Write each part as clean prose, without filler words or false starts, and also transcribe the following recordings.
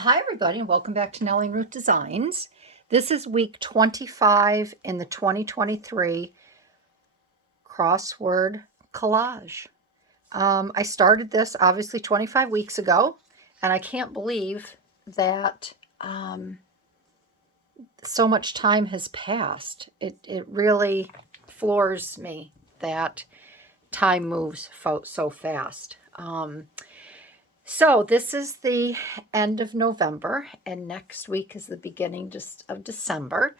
Hi everybody and welcome back to Nellie and Ruth Designs. This is week 25 in the 2023 Crossword Collage. I started this obviously 25 weeks ago and I can't believe that so much time has passed. It really floors me that time moves so fast. So this is the end of November, and next week is the beginning just of December.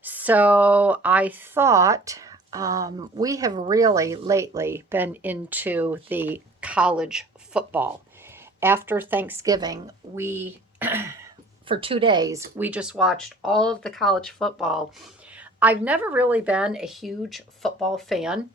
So I thought we have really lately been into the college football. After Thanksgiving, for 2 days, we just watched all of the college football. I've never really been a huge football fan.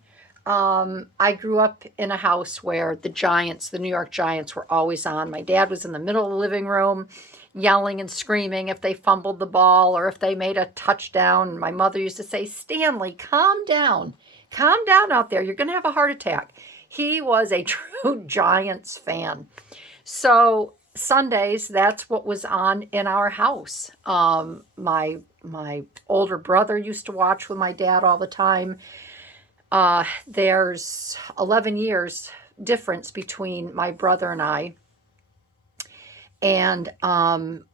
I grew up in a house where the Giants, the New York Giants, were always on. My dad was in the middle of the living room yelling and screaming if they fumbled the ball or if they made a touchdown. My mother used to say, "Stanley, calm down. Calm down out there. You're going to have a heart attack." He was a true Giants fan. So Sundays, that's what was on in our house. My older brother used to watch with my dad all the time. There's 11 years difference between my brother and I. And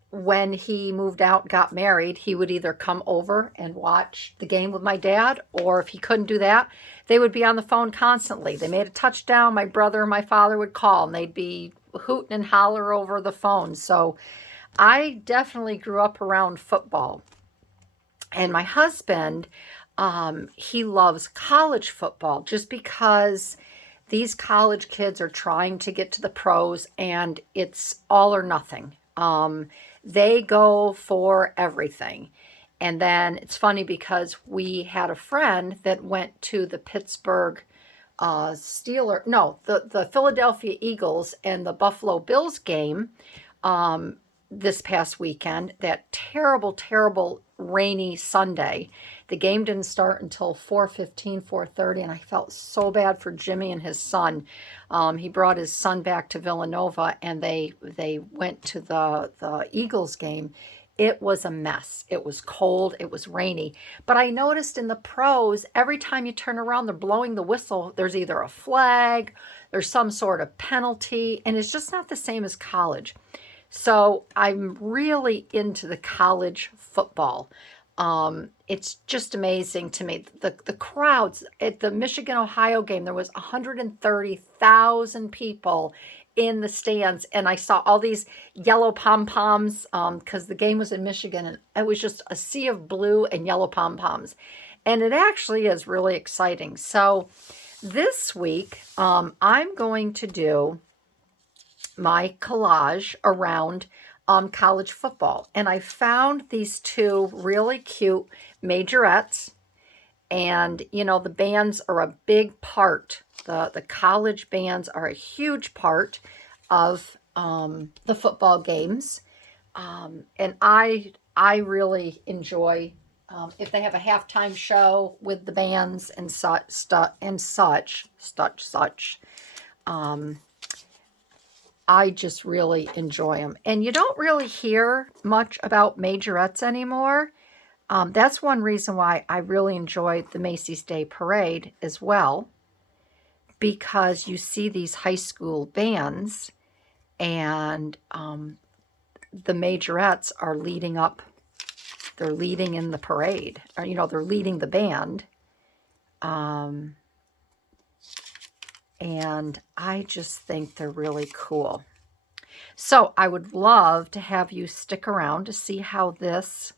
when he moved out, got married, he would either come over and watch the game with my dad, or if he couldn't do that, they would be on the phone constantly. They made a touchdown, my brother and my father would call, and they'd be hooting and holler over the phone. So I definitely grew up around football. And my husband, he loves college football just because these college kids are trying to get to the pros and it's all or nothing. They go for everything. And then it's funny because we had a friend that went to the Pittsburgh the Philadelphia Eagles and the Buffalo Bills game this past weekend, that terrible rainy Sunday. The game didn't start until 4:15, 4:30, and I felt so bad for Jimmy and his son. He brought his son back to Villanova, and they went to the Eagles game. It was a mess. It was cold. It was rainy. But I noticed in the pros, every time you turn around, they're blowing the whistle. There's either a flag, there's some sort of penalty, and it's just not the same as college. So I'm really into the college football. It's just amazing to me. The crowds at the Michigan-Ohio game, there was 130,000 people in the stands, and I saw all these yellow pom-poms because the game was in Michigan, and it was just a sea of blue and yellow pom-poms. And it actually is really exciting. So this week, I'm going to do my collage around college football. And I found these two really cute majorettes. And, you know, the bands are a big part. The college bands are a huge part of the football games. And I really enjoy if they have a halftime show with the bands and such. I just really enjoy them. And you don't really hear much about majorettes anymore. That's one reason why I really enjoy the Macy's Day Parade as well, because you see these high school bands and the majorettes are leading up. They're leading in the parade. Or, you know, they're leading the band. And I just think they're really cool. So I would love to have you stick around to see how this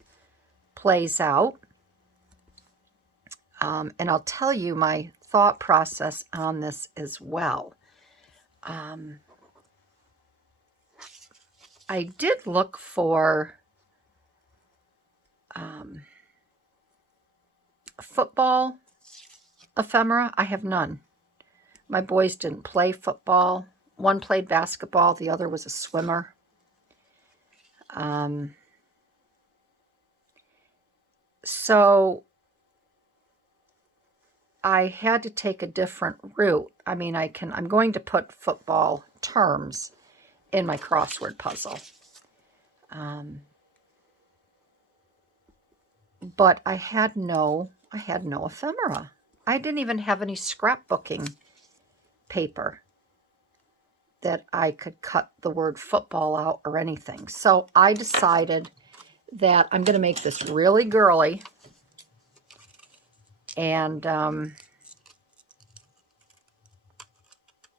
plays out. And I'll tell you my thought process on this as well. I did look for football ephemera. I have none. My boys didn't play football. One played basketball. The other was a swimmer. So I had to take a different route. I mean, I'm going to put football terms in my crossword puzzle. But I had no ephemera. I didn't even have any scrapbooking paper that I could cut the word football out or anything. So I decided that I'm going to make this really girly, and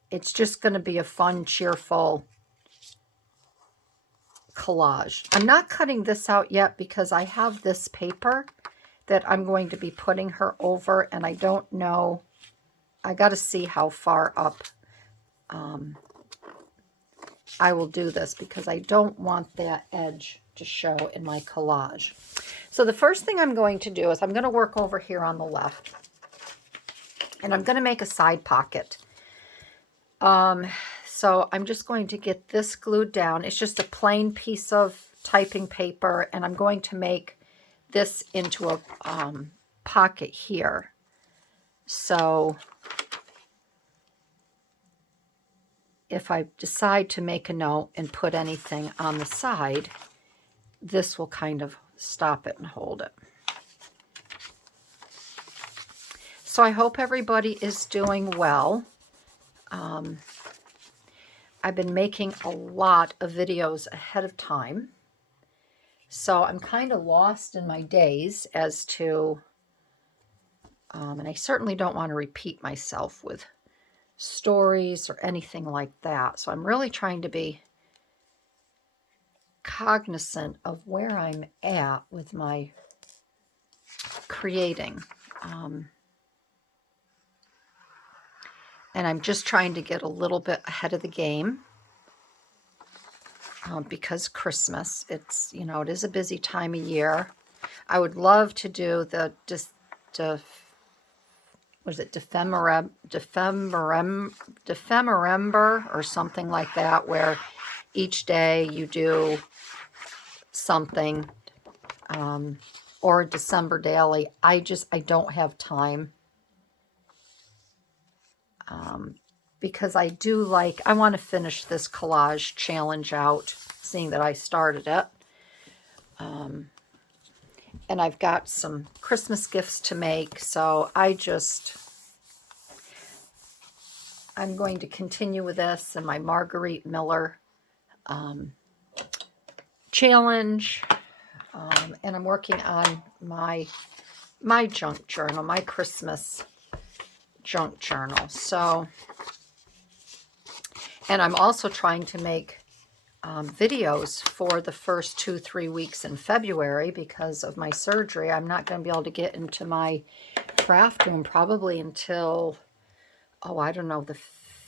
it's just going to be a fun, cheerful collage. I'm not cutting this out yet because I have this paper that I'm going to be putting her over, and I don't know, I got to see how far up I will do this because I don't want that edge to show in my collage. So the first thing I'm going to do is I'm going to work over here on the left, and I'm going to make a side pocket. So I'm just going to get this glued down. It's just a plain piece of typing paper, and I'm going to make this into a pocket here. So if I decide to make a note and put anything on the side, this will kind of stop it and hold it. So I hope everybody is doing well. I've been making a lot of videos ahead of time, so I'm kind of lost in my days as to, and I certainly don't want to repeat myself with stories or anything like that. So I'm really trying to be cognizant of where I'm at with my creating. And I'm just trying to get a little bit ahead of the game because Christmas, it's, you know, it is a busy time of year. I would love to do the what is it, Defemberember or something like that, where each day you do something, or December daily. I don't have time. Because I want to finish this collage challenge out, seeing that I started it. And I've got some Christmas gifts to make, so I'm going to continue with this and my Marguerite Miller challenge. And I'm working on my junk journal, my Christmas junk journal. So, and I'm also trying to make videos for the first 2-3 weeks in February because of my surgery. I'm not going to be able to get into my craft room probably until, I don't know, the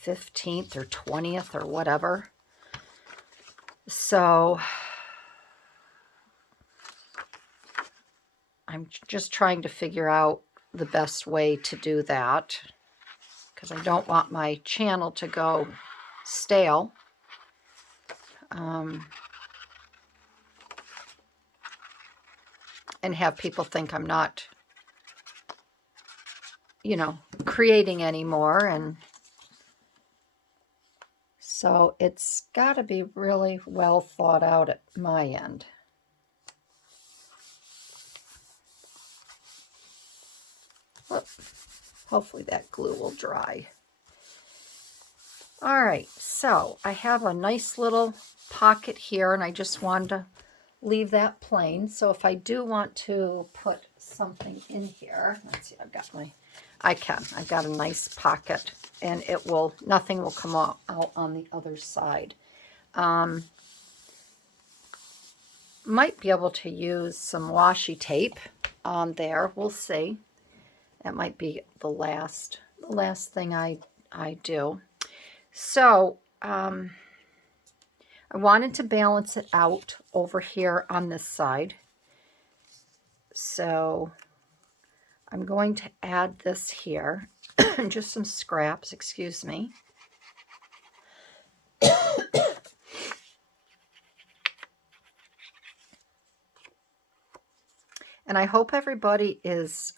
15th or 20th or whatever. So I'm just trying to figure out the best way to do that because I don't want my channel to go stale. And have people think I'm not, you know, creating anymore. And so it's got to be really well thought out at my end. Well, hopefully that glue will dry. All right, so I have a nice little pocket here, and I just wanted to leave that plain. So if I do want to put something in here, let's see, I've got a nice pocket, and nothing will come out on the other side. Might be able to use some washi tape on there. We'll see. That might be the last thing I do. So I wanted to balance it out over here on this side. So I'm going to add this here, just some scraps, excuse me. And I hope everybody is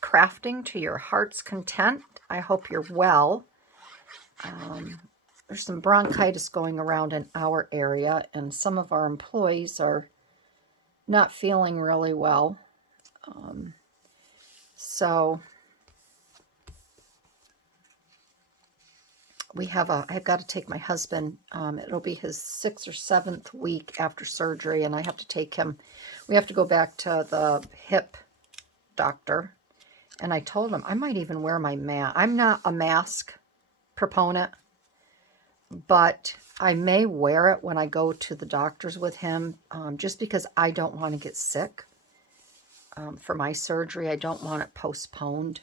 crafting to your heart's content. I hope you're well. there's some bronchitis going around in our area, and some of our employees are not feeling really well. So I've got to take my husband, it'll be his 6th or 7th week after surgery, and I have to take him, we have to go back to the hip doctor. And I told him I might even wear my mask. I'm not a mask proponent, but I may wear it when I go to the doctors with him, just because I don't want to get sick for my surgery. I don't want it postponed,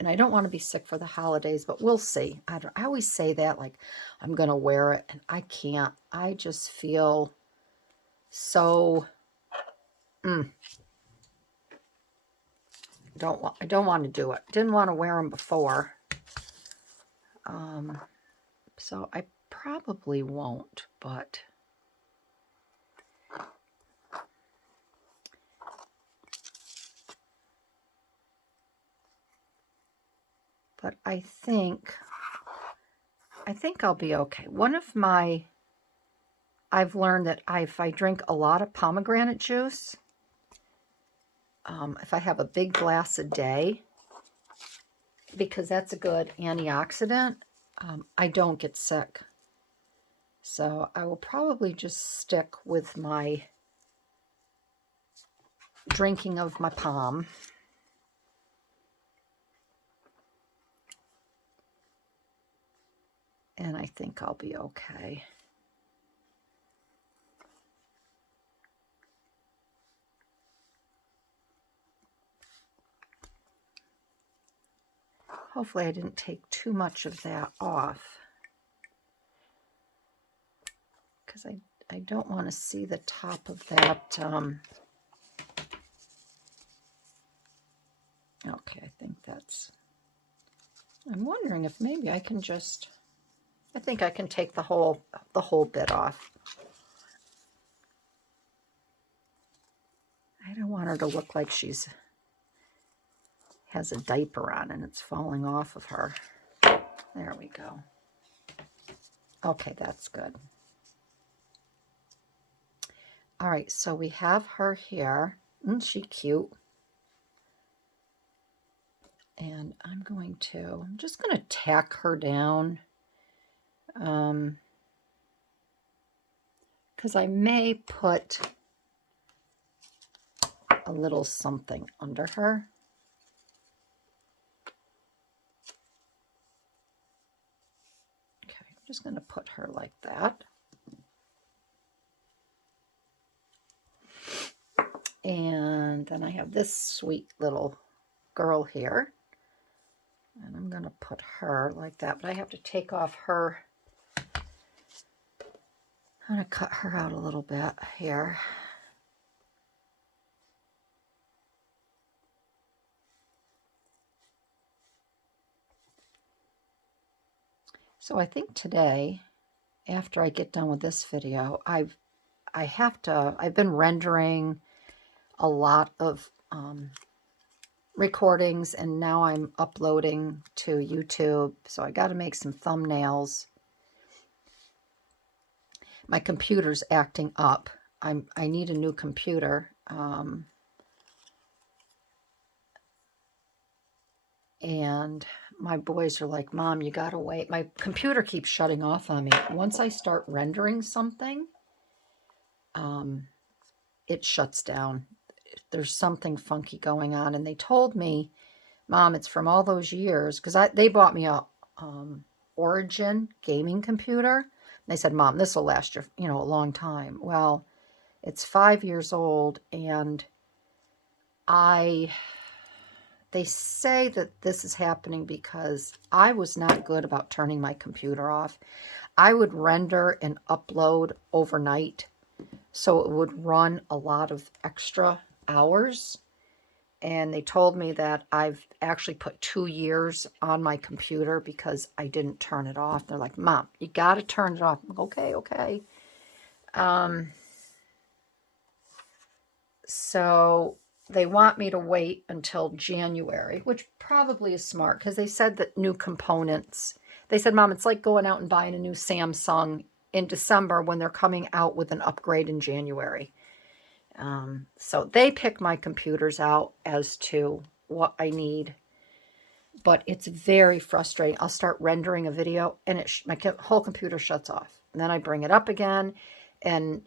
and I don't want to be sick for the holidays, but we'll see. I always say that, like, I'm going to wear it, and I can't. I just feel so... I don't want to do it. Didn't want to wear them before. So I probably won't, but I think I'll be okay. I've learned that if I drink a lot of pomegranate juice, if I have a big glass a day, because that's a good antioxidant, I don't get sick. So I will probably just stick with my drinking of my pom. And I think I'll be okay. Hopefully I didn't take too much of that off, because I don't want to see the top of that. Okay, I think that's... I'm wondering if maybe I can just... I think I can take the whole bit off. I don't want her to look like she's has a diaper on and it's falling off of her. There we go. Okay, that's good. All right, so we have her here. Isn't she cute? And I'm just going to tack her down. Because I may put a little something under her. Okay, I'm just going to put her like that. And then I have this sweet little girl here. And I'm going to put her like that, but I have to take off her. I'm going to cut her out a little bit here. So I think today, after I get done with this video, I've been rendering a lot of recordings, and now I'm uploading to YouTube. So I got to make some thumbnails. My computer's acting up. I need a new computer. And my boys are like, Mom, you gotta wait. My computer keeps shutting off on me. Once I start rendering something, it shuts down. There's something funky going on. And they told me, Mom, it's from all those years, because they bought me a Origin gaming computer. And they said, Mom, this will last you, a long time. Well, it's 5 years old, and they say that this is happening because I was not good about turning my computer off. I would render and upload overnight, so it would run a lot of extra hours. And they told me that I've actually put 2 years on my computer because I didn't turn it off. They're like, Mom, you got to turn it off. I'm like, okay. So they want me to wait until January, which probably is smart, because they said that new components, They said, Mom, it's like going out and buying a new Samsung in December when they're coming out with an upgrade in January. So they pick my computers out as to what I need, but it's very frustrating. I'll start rendering a video and my whole computer shuts off. And then I bring it up again, and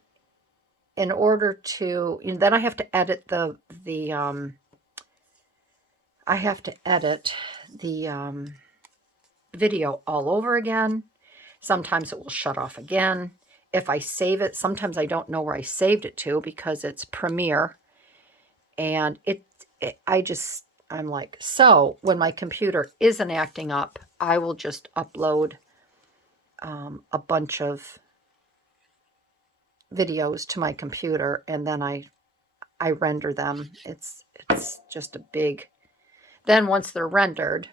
in order to, then I have to edit the video all over again. Sometimes it will shut off again. If I save it, sometimes I don't know where I saved it to because it's Premiere. And I'm like, so when my computer isn't acting up, I will just upload a bunch of videos to my computer, and then I render them. It's just a big, then once they're rendered,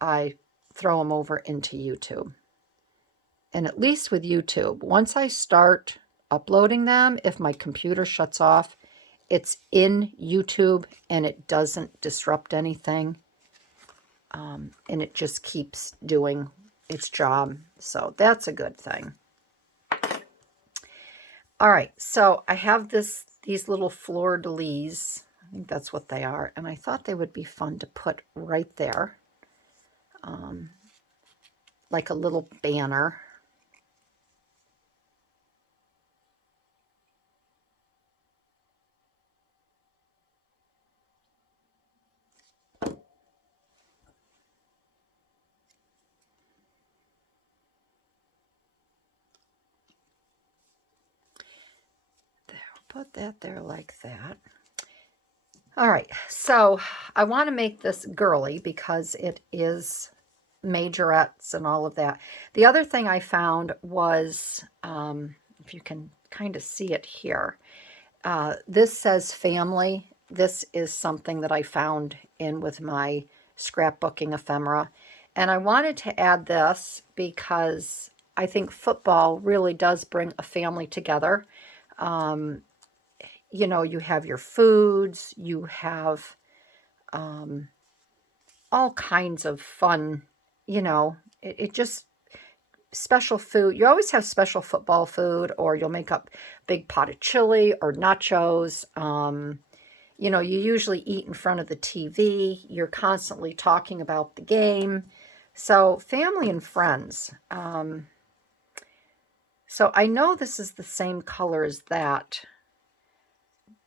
I throw them over into YouTube. And at least with YouTube, once I start uploading them, if my computer shuts off, it's in YouTube and it doesn't disrupt anything. And it just keeps doing its job. So that's a good thing. All right, so I have these little fleur-de-lis. I think that's what they are. And I thought they would be fun to put right there. Like a little banner. Put that there like that. All right, so I want to make this girly because it is majorettes and all of that. The other thing I found was, if you can kind of see it here, this says family. This is something that I found in with my scrapbooking ephemera. And I wanted to add this because I think football really does bring a family together. You know, you have your foods, you have all kinds of fun, you know, it just, special food. You always have special football food, or you'll make up big pot of chili or nachos. You know, you usually eat in front of the TV. You're constantly talking about the game. So family and friends. So I know this is the same color as that,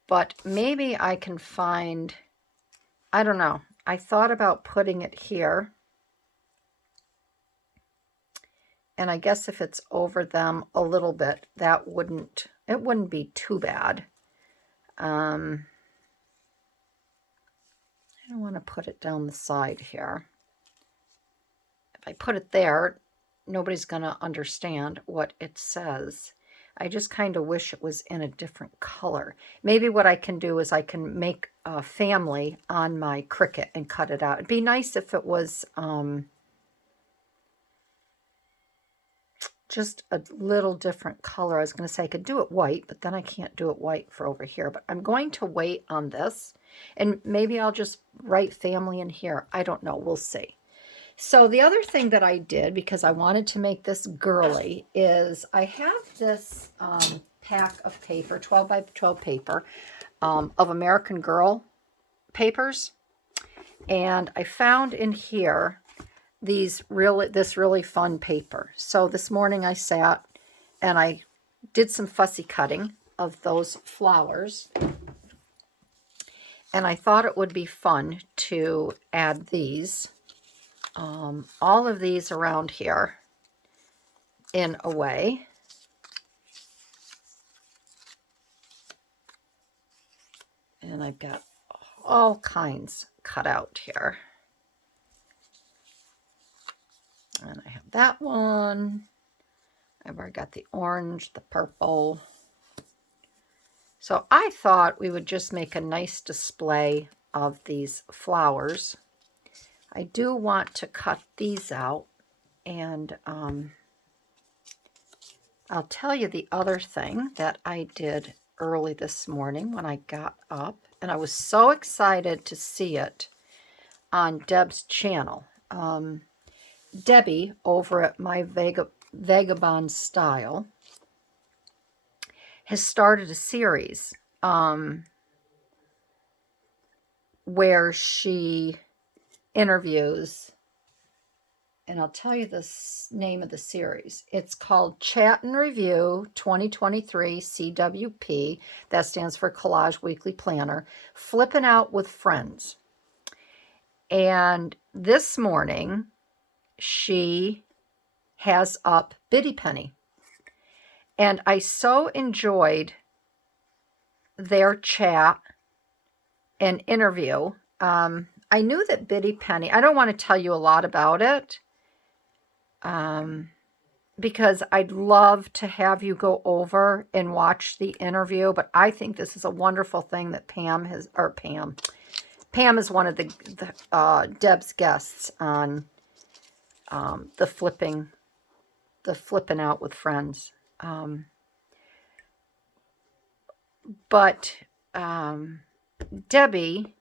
but maybe I can find, I don't know. I thought about putting it here. And I guess if it's over them a little bit, it wouldn't be too bad. I don't want to put it down the side here. If I put it there, nobody's going to understand what it says. I just kind of wish it was in a different color. Maybe what I can do is I can make a family on my Cricut and cut it out. It'd be nice if it was just a little different color. I was going to say I could do it white, but then I can't do it white for over here. But I'm going to wait on this, and maybe I'll just write family in here. I don't know. We'll see. So the other thing that I did, because I wanted to make this girly, is I have this pack of paper, 12 by 12 paper, of American Girl papers. And I found in here this really fun paper. So this morning I sat and I did some fussy cutting of those flowers. And I thought it would be fun to add these. All of these around here in a way. And I've got all kinds cut out here. And I have that one. I've already got the orange, the purple. So I thought we would just make a nice display of these flowers. I do want to cut these out, and I'll tell you the other thing that I did early this morning when I got up, and I was so excited to see it on Deb's channel. Debbie over at My Vagabond Style has started a series where she interviews, and I'll tell you the name of the series. It's called Chat and Review 2023 CWP. That stands for Collage Weekly Planner. Flipping Out with Friends. And this morning, she has up Biddy Penny. And I so enjoyed their chat and interview. I knew that Biddy Penny, I don't want to tell you a lot about it, because I'd love to have you go over and watch the interview, but I think this is a wonderful thing that Pam is one of the Deb's guests on the flipping out with friends. But Debbie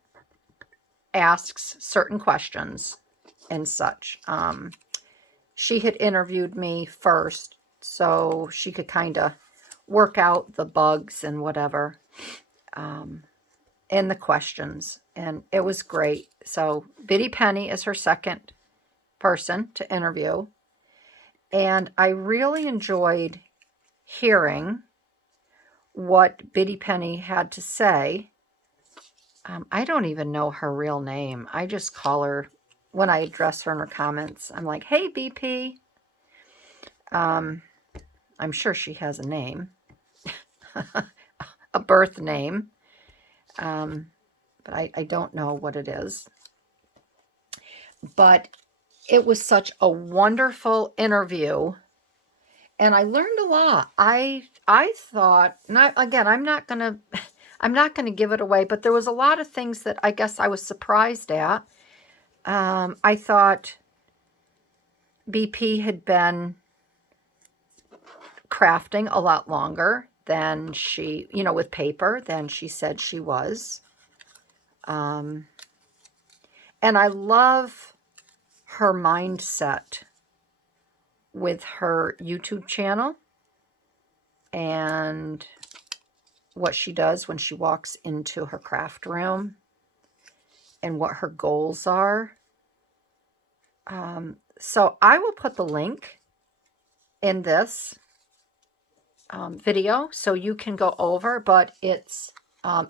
asks certain questions and such. She had interviewed me first, so she could kind of work out the bugs and whatever, and the questions, and it was great. So Biddy Penny is her second person to interview, and I really enjoyed hearing what Biddy Penny had to say. I don't even know her real name. I just call her, when I address her in her comments, I'm like, hey, BP. I'm sure she has a name, a birth name, but I don't know what it is. But it was such a wonderful interview, and I learned a lot. I thought, again, I'm not gonna give it away, but there was a lot of things that I guess I was surprised at. I thought BP had been crafting a lot longer than she, with paper, than she said she was. And I love her mindset with her YouTube channel and what she does when she walks into her craft room and what her goals are. So I will put the link in this video so you can go over, but it's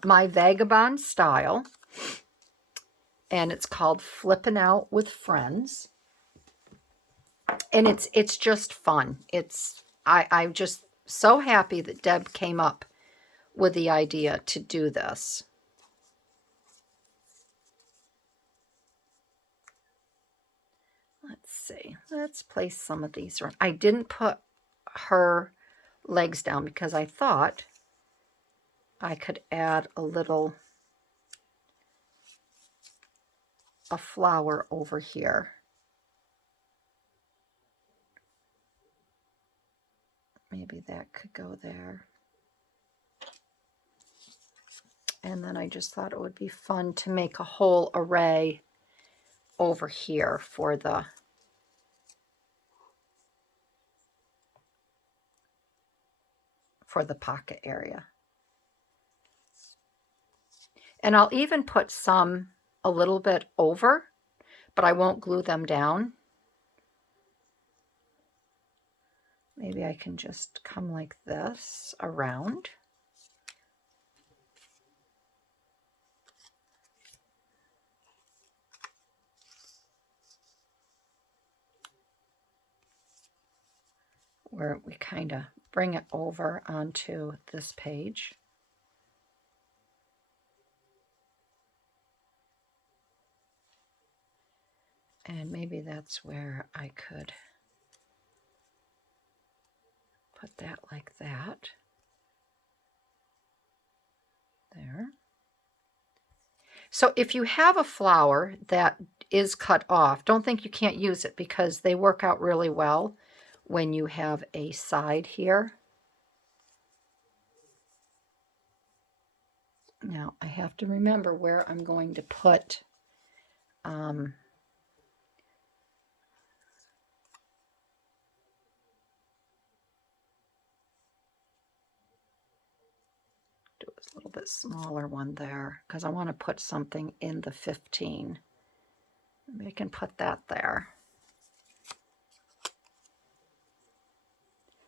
My Vagabond Style, and it's called Flipping Out with Friends, and it's just fun. I'm just so happy that Deb came up with the idea to do this. Let's see. Let's place some of these around. I didn't put her legs down because I thought I could add a flower over here. Maybe that could go there. And then I just thought it would be fun to make a whole array over here for the pocket area. And I'll even put some a little bit over, but I won't glue them down. Maybe I can just come like this around. Where we kind of bring it over onto this page. And maybe that's where I could put that like that. There. So if you have a flower that is cut off, don't think you can't use it, because they work out really well when you have a side here. Now I have to remember where I'm going to put do a little bit smaller one there because I want to put something in the 15. Maybe I can put that there.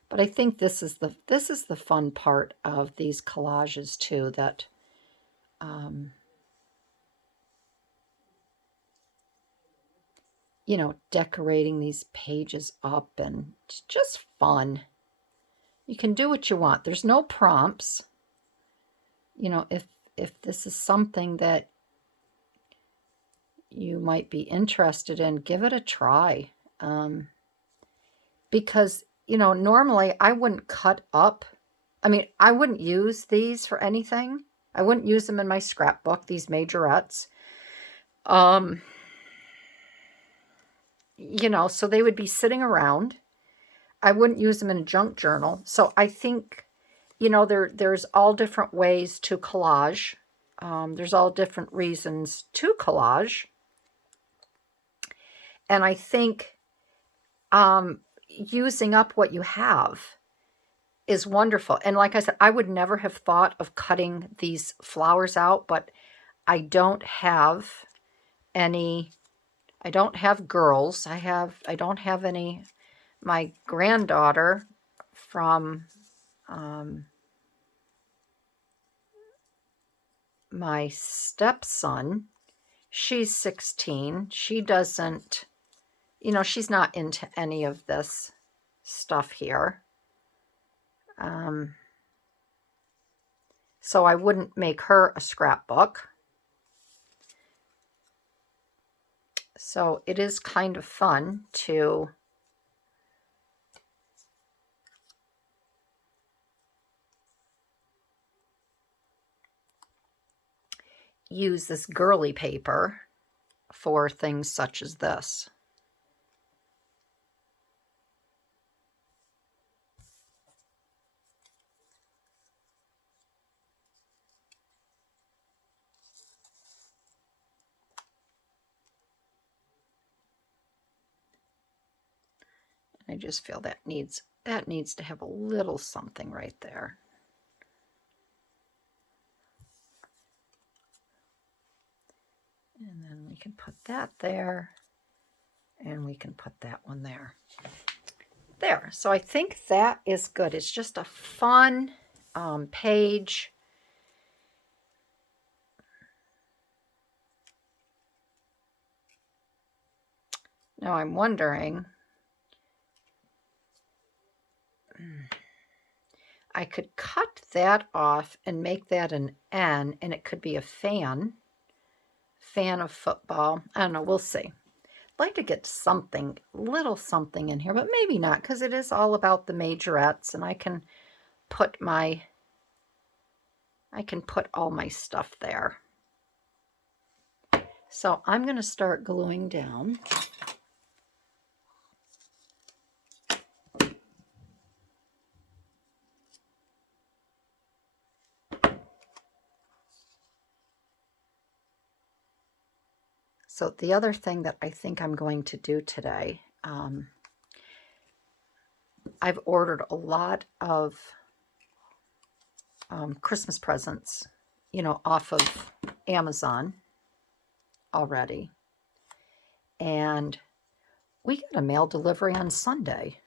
But I think this is the fun part of these collages too, that you know, decorating these pages up, and it's just fun. You can do what you want. There's no prompts. You know, if this is something that you might be interested in, give it a try. Because, you know, normally I wouldn't cut up. I mean, I wouldn't use these for anything. I wouldn't use them in my scrapbook, these majorettes. You know, so they would be sitting around. I wouldn't use them in a junk journal. So I think, you know, there's all different ways to collage. There's all different reasons to collage. And I think using up what you have is wonderful. And like I said, I would never have thought of cutting these flowers out, but I don't have any, I don't have girls. I don't have any, my granddaughter from my stepson, she's 16. She doesn't, you know, she's not into any of this stuff here. So I wouldn't make her a scrapbook. So it is kind of fun to use this girly paper for things such as this. I just feel that needs to have a little something right there. And then we can put that there, and we can put that one there. There. So I think that is good. It's just a fun page. Now I'm wondering, I could cut that off and make that an N, and it could be a fan of football. I don't know, we'll see. I'd like to get something, little something in here, but maybe not, because it is all about the majorettes, and I can put all my stuff there. So I'm going to start gluing down. So the other thing that I think I'm going to do today, I've ordered a lot of Christmas presents, you know, off of Amazon already. And we got a mail delivery on Sunday,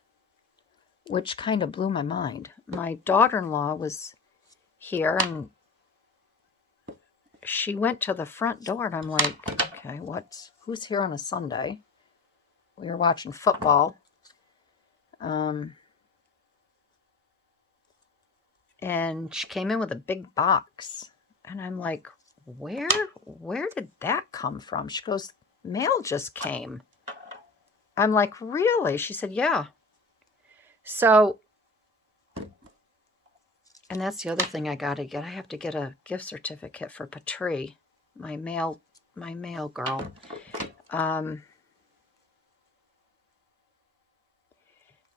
which kind of blew my mind. My daughter-in-law was here, and she went to the front door, and I'm like, okay, who's here on a Sunday? We were watching football. And she came in with a big box, and I'm like, where did that come from? She goes, mail just came. I'm like, really? She said, yeah. So, and that's the other thing I got to get. I have to get a gift certificate for Patrie, my mail girl.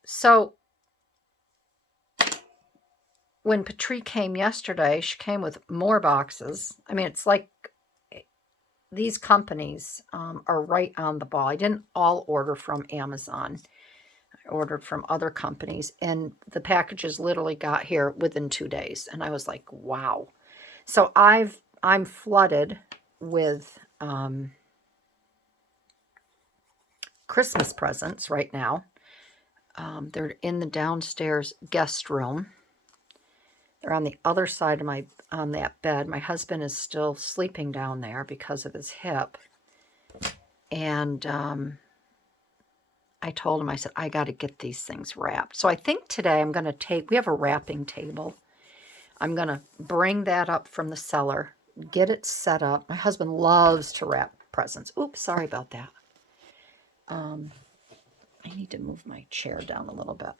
So when Patrie came yesterday, she came with more boxes. I mean, it's like these companies are right on the ball. I didn't all order from Amazon. I ordered from other companies, and the packages literally got here within 2 days. And I was like, wow. So I'm flooded with Christmas presents right now. They're in the downstairs guest room. They're on the other side of on that bed. My husband is still sleeping down there because of his hip. And I told him, I said, I got to get these things wrapped. So I think today I'm going to we have a wrapping table. I'm going to bring that up from the cellar, get it set up. My husband loves to wrap presents. Oops, sorry about that. I need to move my chair down a little bit.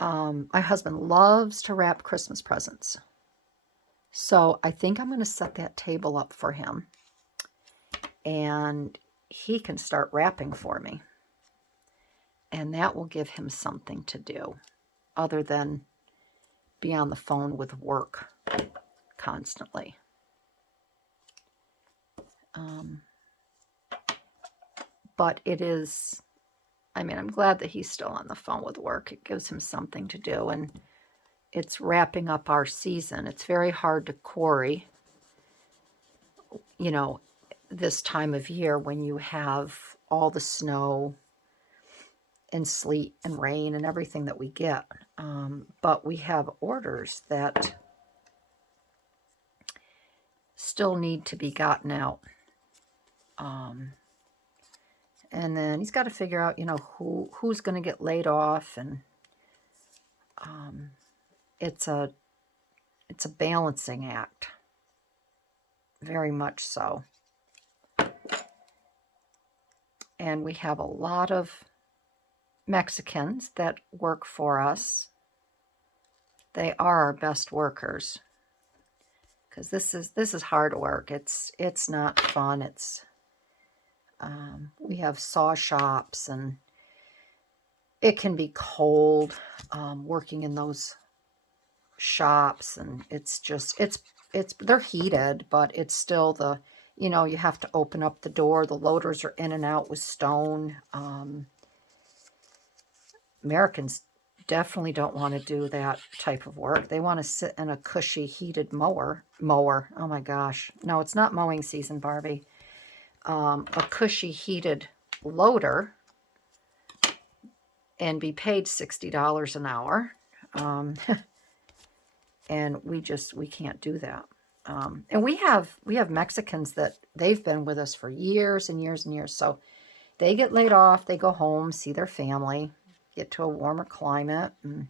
My husband loves to wrap Christmas presents. So I think I'm going to set that table up for him. And he can start wrapping for me. And that will give him something to do other than be on the phone with work constantly. But it is, I mean, I'm glad that he's still on the phone with work. It gives him something to do, and it's wrapping up our season. It's very hard to quarry, you know, this time of year when you have all the snow and sleet and rain and everything that we get. But we have orders that still need to be gotten out. And then he's got to figure out, you know, who's going to get laid off, and it's a balancing act, very much so. And we have a lot of Mexicans that work for us. They are our best workers, because this is hard work. It's not fun. It's we have saw shops, and it can be cold working in those shops, and it's just they're heated, but it's still you know, you have to open up the door. The loaders are in and out with stone. Americans definitely don't want to do that type of work. They want to sit in a cushy heated mower. Oh my gosh. No, it's not mowing season, Barbie. A cushy heated loader and be paid $60 an hour. And we can't do that. And we have Mexicans that they've been with us for years and years and years. So they get laid off, they go home, see their family, get to a warmer climate, and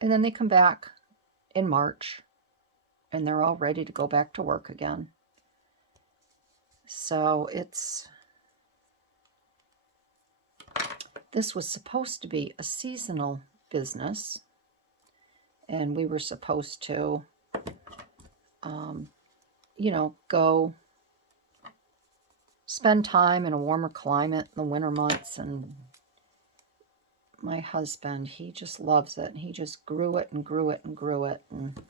then they come back in March, and they're all ready to go back to work again. So this was supposed to be a seasonal business, and we were supposed to, you know, go spend time in a warmer climate in the winter months. And my husband, he just loves it. He just grew it and grew it and grew it. And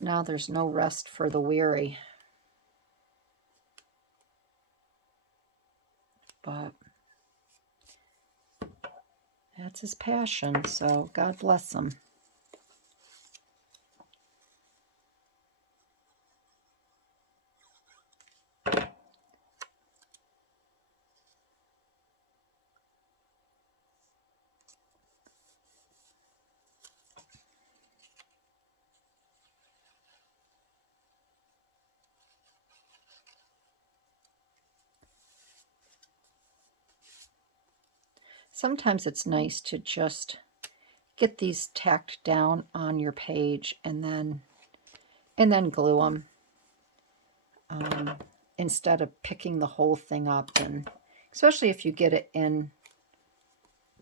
now there's no rest for the weary. But that's his passion, so God bless him. Sometimes it's nice to just get these tacked down on your page and then glue them instead of picking the whole thing up, and especially if you get it in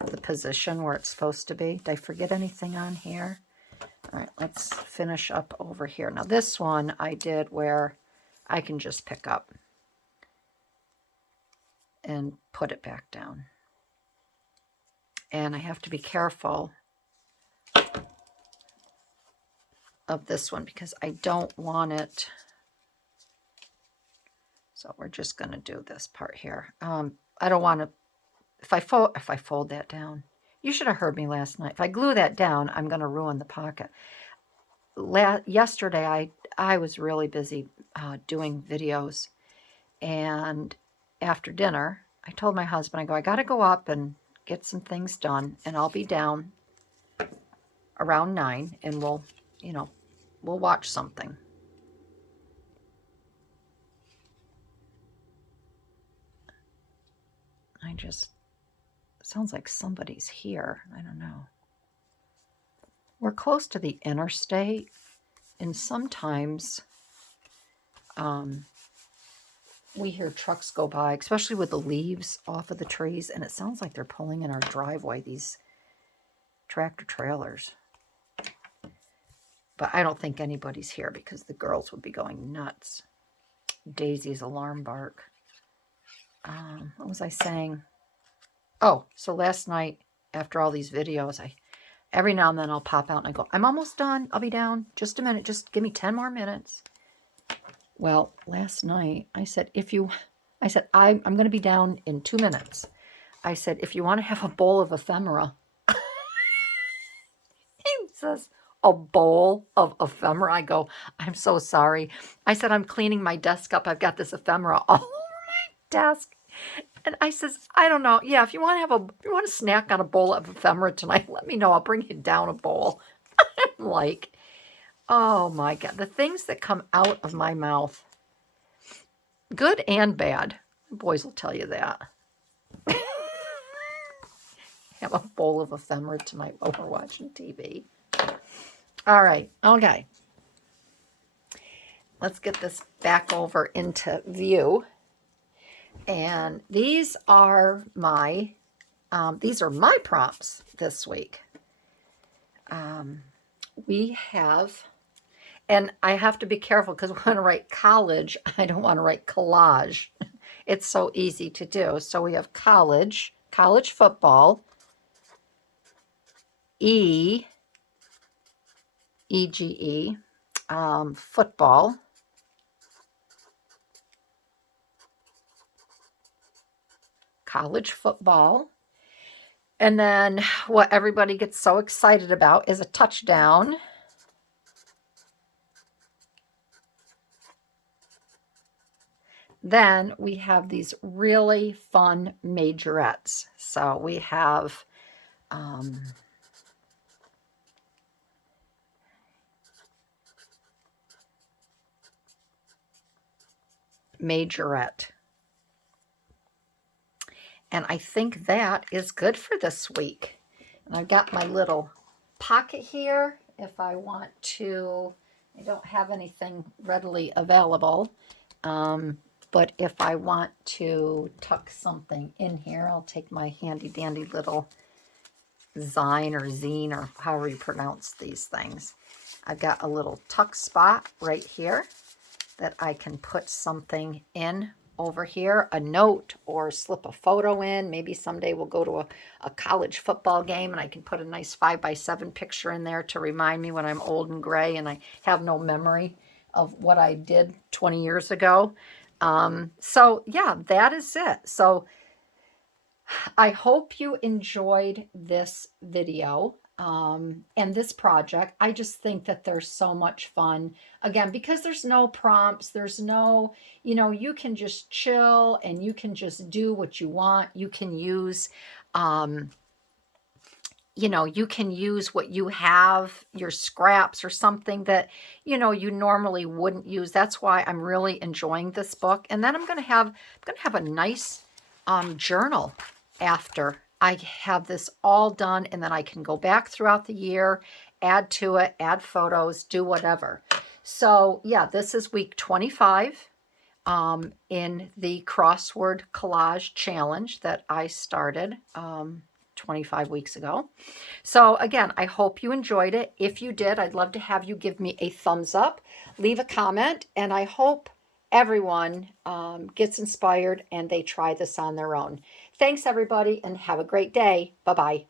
the position where it's supposed to be. Did I forget anything on here? All right, let's finish up over here. Now this one I did where I can just pick up and put it back down. And I have to be careful of this one because I don't want it. So we're just going to do this part here. I don't want to, if I fold that down, you should have heard me last night. If I glue that down, I'm going to ruin the pocket. Yesterday, I was really busy doing videos. And after dinner, I told my husband, I got to go up and get some things done. And I'll be down around 9 and we'll watch something. Sounds like somebody's here. I don't know. We're close to the interstate, and sometimes we hear trucks go by, especially with the leaves off of the trees, and it sounds like they're pulling in our driveway, these tractor trailers. But I don't think anybody's here because the girls would be going nuts. Daisy's alarm bark. What was I saying? Oh, so last night, after all these videos, every now and then I'll pop out and I go, I'm almost done. I'll be down. Just a minute. Just give me 10 more minutes. Well, last night I said, I'm going to be down in 2 minutes. I said, if you want to have a bowl of ephemera. He says, a bowl of ephemera. I go, I'm so sorry. I said, I'm cleaning my desk up. I've got this ephemera all over my desk. And I says, I don't know. Yeah, if you want to snack on a bowl of ephemera tonight, let me know. I'll bring you down a bowl. I'm like, oh my God, the things that come out of my mouth, good and bad. Boys will tell you that. Have a bowl of ephemera tonight while we're watching TV. All right, okay. Let's get this back over into view. And these are my prompts this week. We have, and I have to be careful because when I write college, I don't want to write collage. It's so easy to do. So we have college football, EGE, football, college football. And then what everybody gets so excited about is a touchdown. Then we have these really fun majorettes. So we have majorette. And I think that is good for this week. And I've got my little pocket here if I want to. I don't have anything readily available. But if I want to tuck something in here, I'll take my handy dandy little zine or however you pronounce these things. I've got a little tuck spot right here that I can put something in over here, a note or slip a photo in. Maybe someday we'll go to a college football game and I can put a nice 5x7 picture in there to remind me when I'm old and gray and I have no memory of what I did 20 years ago. So yeah, that is it. So I hope you enjoyed this video and this project. I just think that they're so much fun. Again, because there's no prompts, there's no, you can just chill and you can just do what you want. You can use, you can use what you have, your scraps or something that, you normally wouldn't use. That's why I'm really enjoying this book. And then I'm going to have a nice journal after I have this all done, and then I can go back throughout the year, add to it, add photos, do whatever. So yeah, this is week 25 in the Crossword Collage Challenge that I started 25 weeks ago. So again, I hope you enjoyed it. If you did, I'd love to have you give me a thumbs up, leave a comment, and I hope everyone gets inspired and they try this on their own. Thanks, everybody, and have a great day. Bye-bye.